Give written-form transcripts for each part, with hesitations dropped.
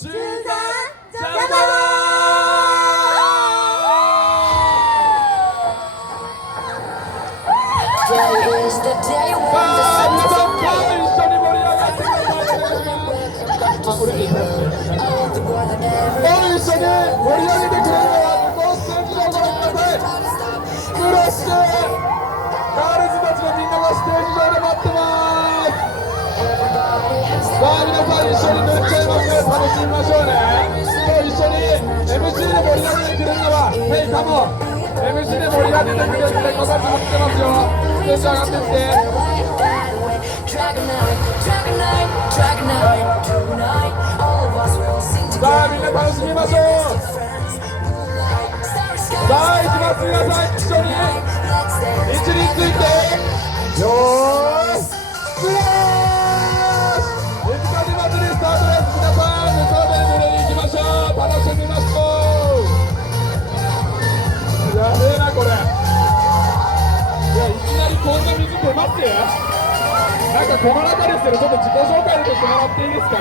中華ジャムださあ皆さん一緒に乗っちゃいますので楽しみましょうね。今日一緒に MC で盛り上げてくれるのはヘイカモン MC で盛り上げてくれるって子たちも来てますよ。ステージ上がってってさあみんな楽しみましょう。さあ行きます。皆さん一緒に位置についてよーしなんかこの中ですけど、ちょっと自己紹介だけしてもらっていいですか？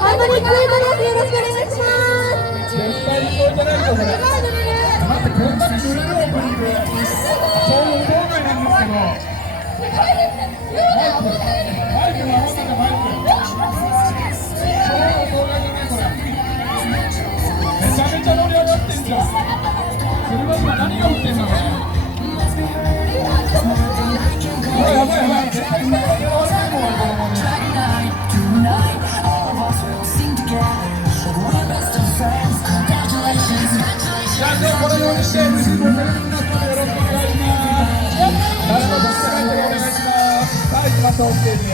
ハーモニックウェイトです。よろしくお願いします。絶対に聞こえてないぞこれ。待って、こんなに売れるオープニングそういう動画なんですけど、マイクの合わせたマイク超動画じゃないこれ。めちゃめちゃ盛り上がってんじゃん。鶴ヶ島何が売ってんだこれ。やばいやばい、絶対にこれ終わらないもん子供に。じゃあこのようにして皆さんよろしくお願いします。誰もぶつけないでお願いします。さあ行きましょうステージへ。